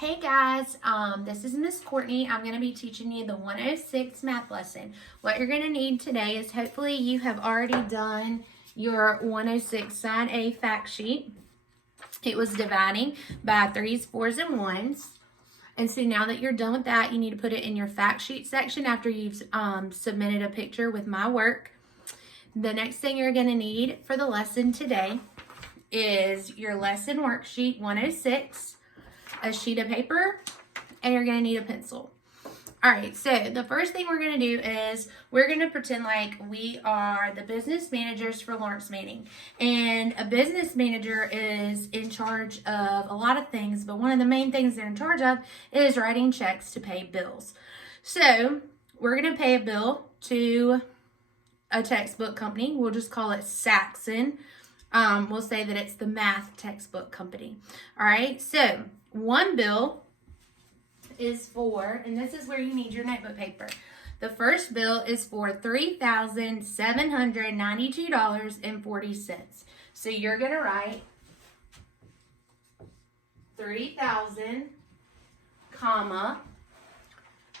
Hey guys, this is Miss Courtney. I'm going to be teaching you the 106 math lesson. What you're going to need today is hopefully you have already done your 106 side A fact sheet. It was dividing by 3s, 4s, and 1s. And so now that you're done with that, you need to put it in your fact sheet section after you've submitted a picture with my work. The next thing you're going to need for the lesson today is your lesson worksheet 106. A sheet of paper, and you're going to need a pencil. All right, so the first thing we're going to do is we're going to pretend like we are the business managers for Lawrence Manning. And a business manager is in charge of a lot of things, but one of the main things they're in charge of is writing checks to pay bills. So we're going to pay a bill to a textbook company. We'll just call it Saxon. We'll say that it's the math textbook company. All right, so one bill is for, and this is where you need your notebook paper. The first bill is for $3,792.40. So you're going to write 3,000, comma,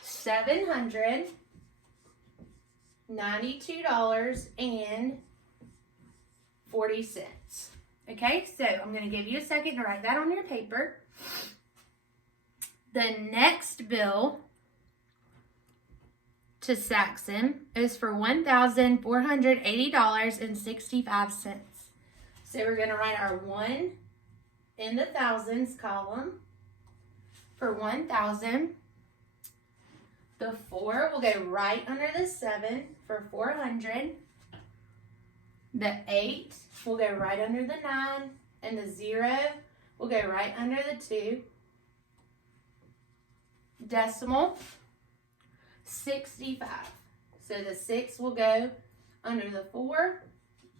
$792.40. Okay, so I'm going to give you a second to write that on your paper. The next bill to Saxon is for $1,480.65. So we're going to write our 1 in the thousands column for 1,000. The 4 will go right under the 7 for 400. The 8 will go right under the 9, and the 0 will go right under the 2. Decimal, 65. So the 6 will go under the 4,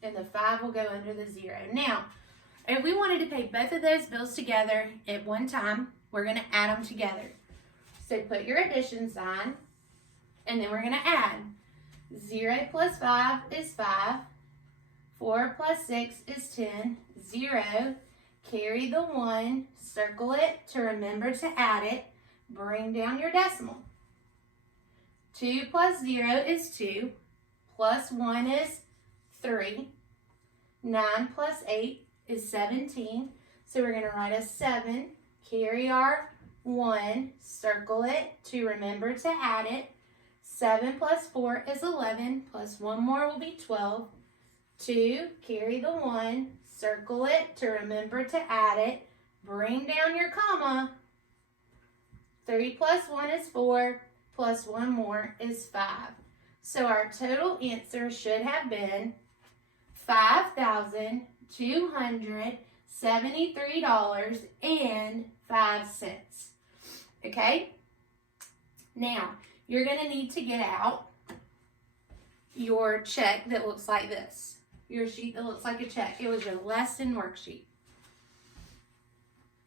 and the 5 will go under the 0. Now, if we wanted to pay both of those bills together at one time, we're going to add them together. So put your addition sign, and then we're going to add. 0 plus 5 is 5. 4 plus 6 is 10. 0. Carry the 1. Circle it to remember to add it. Bring down your decimal. 2 plus 0 is 2. Plus 1 is 3. 9 plus 8 is 17. So we're going to write a 7. Carry our 1. Circle it to remember to add it. 7 plus 4 is 11. Plus 1 more will be 12. 2, carry the 1, circle it to remember to add it, bring down your comma. 3 plus 1 is 4, plus 1 more is 5. So our total answer should have been $5,273.05. Okay? Now, you're going to need to get out your check that looks like this. Your sheet that looks like a check. It was your lesson worksheet.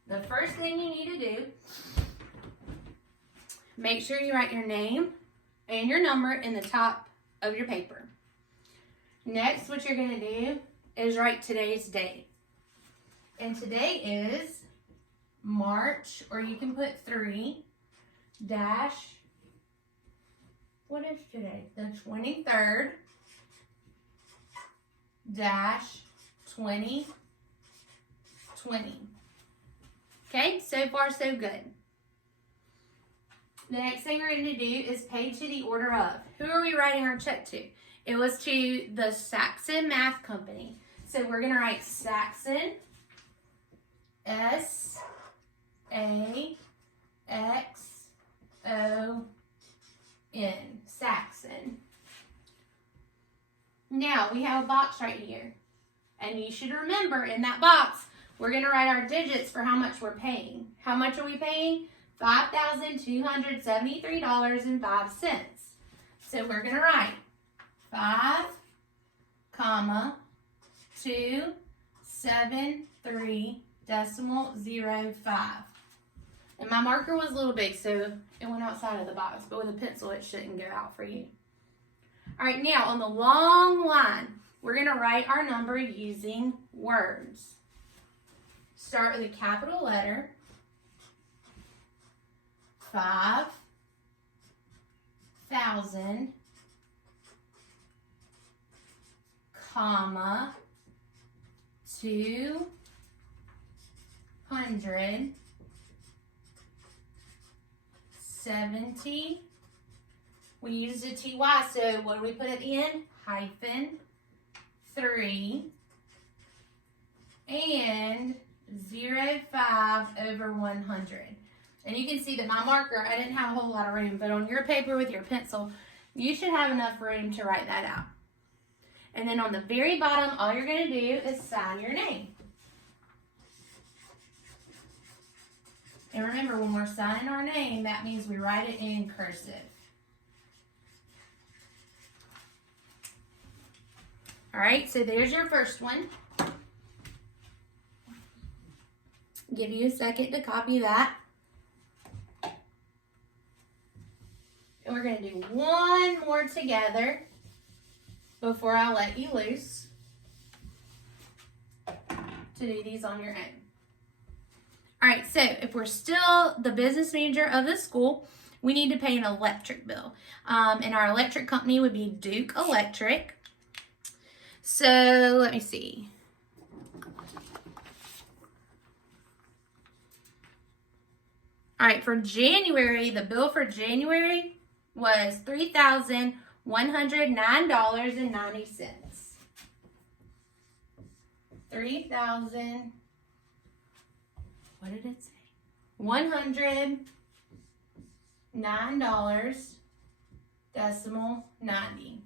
The first thing you need to do, make sure you write your name and your number in the top of your paper. Next, what you're going to do is write today's date. And today is March, or you can put 3 dash, what is today? The 23rd. Dash 2020. Okay, so far so good. The next thing we're going to do is pay to the order of. Who are we writing our check to? It was to the Saxon Math Company. So we're going to write Saxon, S-A-X-O-N, Saxon. Now, we have a box right here. And you should remember, in that box, we're going to write our digits for how much we're paying. How much are we paying? $5,273.05. So we're going to write 5, comma, 273.05. And my marker was a little big, so it went outside of the box. But with a pencil, it shouldn't go out for you. All right, now on the long line, we're going to write our number using words. Start with a capital letter, 5,000, comma, 270. We used a TY, so what do we put at the end? Hyphen 3 and 0.5 over 100. And you can see that my marker, I didn't have a whole lot of room, but on your paper with your pencil, you should have enough room to write that out. And then on the very bottom, all you're going to do is sign your name. And remember, when we're signing our name, that means we write it in cursive. All right, so there's your first one. Give you a second to copy that. And we're going to do one more together before I let you loose to do these on your own. All right, so if we're still the business manager of the school, we need to pay an electric bill. And our electric company would be Duke Electric. So let me see. All right, for January, the bill for January was $3,109.90. 3,000. What did it say? $109.90.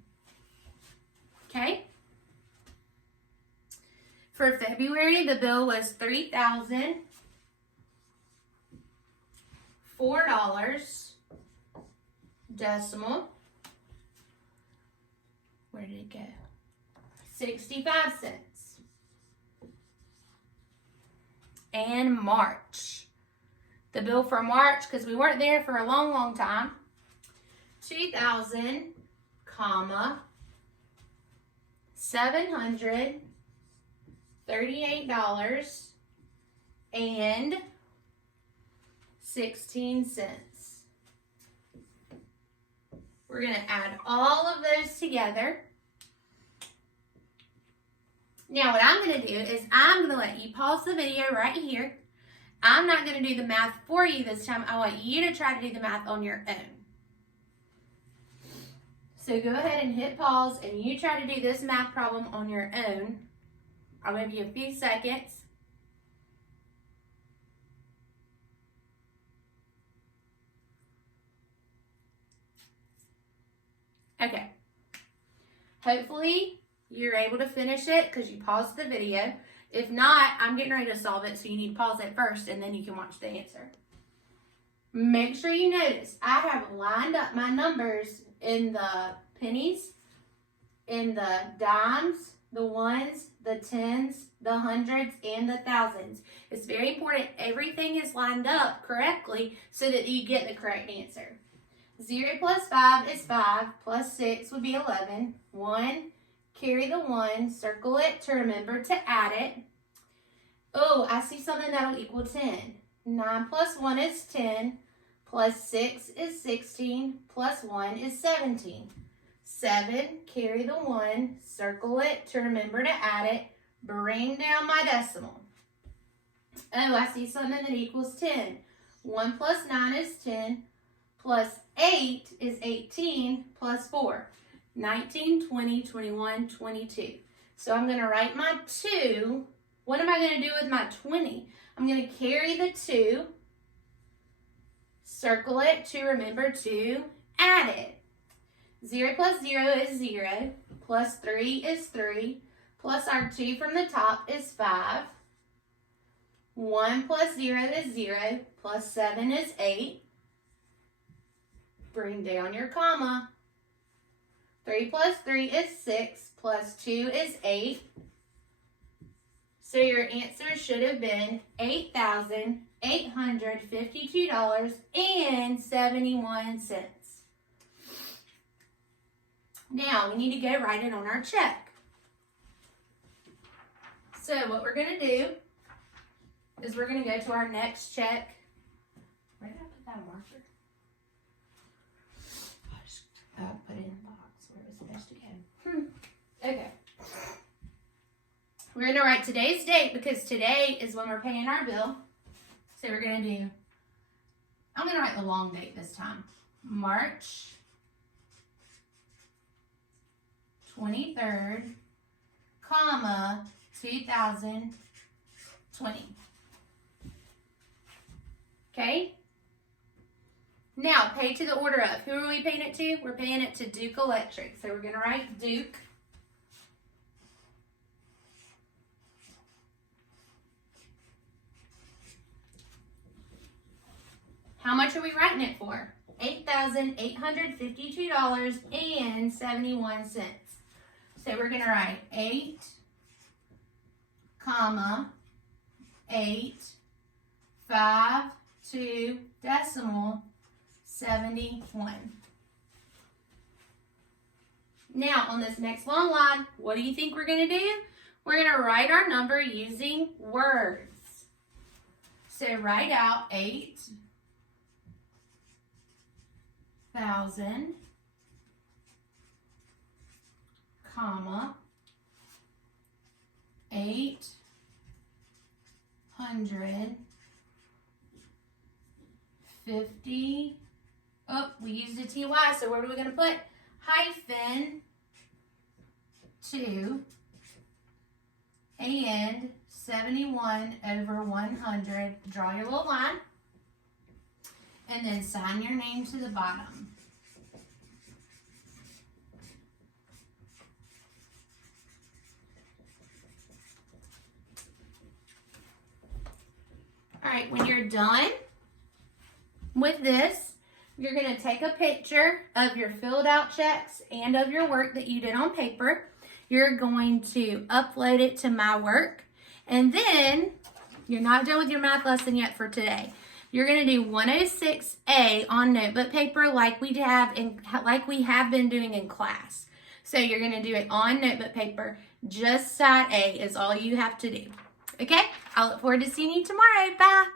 Okay. For February, the bill was $3,004 decimal. Where did it go? 65 cents. And March. The bill for March, because we weren't there for a long, long time, $2,000, $738.16. We're going to add all of those together. Now what I'm going to do is I'm going to let you pause the video right here. I'm not going to do the math for you this time. I want you to try to do the math on your own. So go ahead and hit pause and you try to do this math problem on your own. I'll give you a few seconds. Okay. Hopefully you're able to finish it because you paused the video. If not, I'm getting ready to solve it, so you need to pause it first and then you can watch the answer. Make sure you notice I have lined up my numbers in the pennies, in the dimes, the ones, the tens, the hundreds, and the thousands. It's very important everything is lined up correctly so that you get the correct answer. 0 plus 5 is 5, plus 6 would be 11. 1, carry the 1, circle it to remember to add it. Oh, I see something that'll equal 10. 9 plus 1 is 10, plus 6 is 16, plus 1 is 17. 7, carry the 1, circle it to remember to add it, bring down my decimal. Oh, I see something that equals 10. 1 plus 9 is 10, plus 8 is 18, plus 4. 19, 20, 21, 22. So I'm going to write my 2. What am I going to do with my 20? I'm going to carry the 2, circle it to remember to add it. 0 plus 0 is 0, plus 3 is 3, plus our 2 from the top is 5. 1 plus 0 is 0, plus 7 is 8. Bring down your comma. 3 plus 3 is 6, plus 2 is 8. So your answer should have been $8,852.71. Now we need to go write it on our check. So what we're going to do is we're going to go to our next check. Where did I put that marker? Oh, I put it in the box where it was supposed to go. Okay. We're going to write today's date because today is when we're paying our bill. So we're going to do, I'm going to write the long date this time. March 23rd, comma, 2020. Okay? Now, pay to the order of. Who are we paying it to? We're paying it to Duke Electric. So we're going to write Duke. How much are we writing it for? $8,852.71. So we're going to write 8, comma, 8, 5, 2, decimal, 71. Now, on this next long line, what do you think we're going to do? We're going to write our number using words. So write out 8,000, comma, 850. Oh, we used a TY, so where are we going to put? Hyphen 2 and 71 over 100. Draw your little line. And then sign your name to the bottom. All right, when you're done with this, you're going to take a picture of your filled out checks and of your work that you did on paper. You're going to upload it to My Work. And then, you're not done with your math lesson yet for today. You're going to do 106A on notebook paper like we have been doing in class. So you're going to do it on notebook paper. Just side A is all you have to do. Okay? I look forward to seeing you tomorrow. Bye.